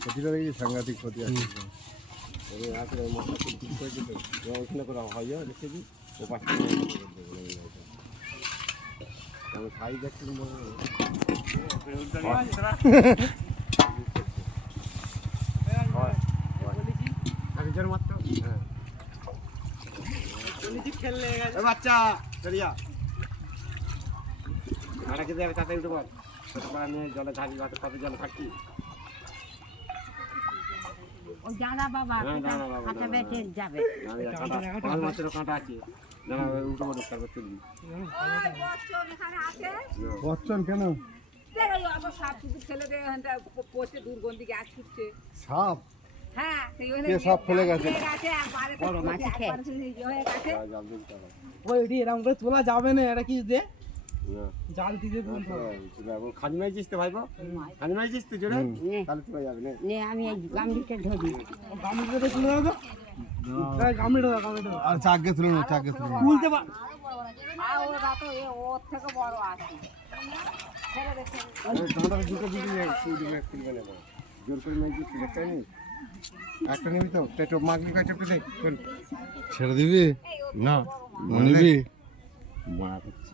ক্ষতিটা দেখি সাংঘাতিক ক্ষতি আছে। হয় দেখেছি ও পাশে সাই দেখছি বাচ্চা তাতে উঠে বল জলে ঝাঁকি কত জল থাকছি কাঁটা আছে কেন সাপ সব ফেলে গেছে এরকম করে তোলা যাবে না, এটা কি দে জাল দিয়ে খানি মাইছিস তো ভাইবো, খানি মাইছিস তো জোরে তাহলে তোলা যাবে না। আমি এই গামলিটা ধরি, গামলিটা তুলে দাও তো, গামলিটা দাও, গামলিটা দাও। আর চাকে তুলে না, চাকে তুলে না। তুলতে পার ওর থেকে বড় আছে। তোমাদের দুটো দিবি, সেই দিকে খুলবে না, জোর করে মাইছিস একটা নেই, একটা নিবি তো পেটো মাগলি কাছে পেটে ছেড়ে দিবি না নিবি মারা করছি।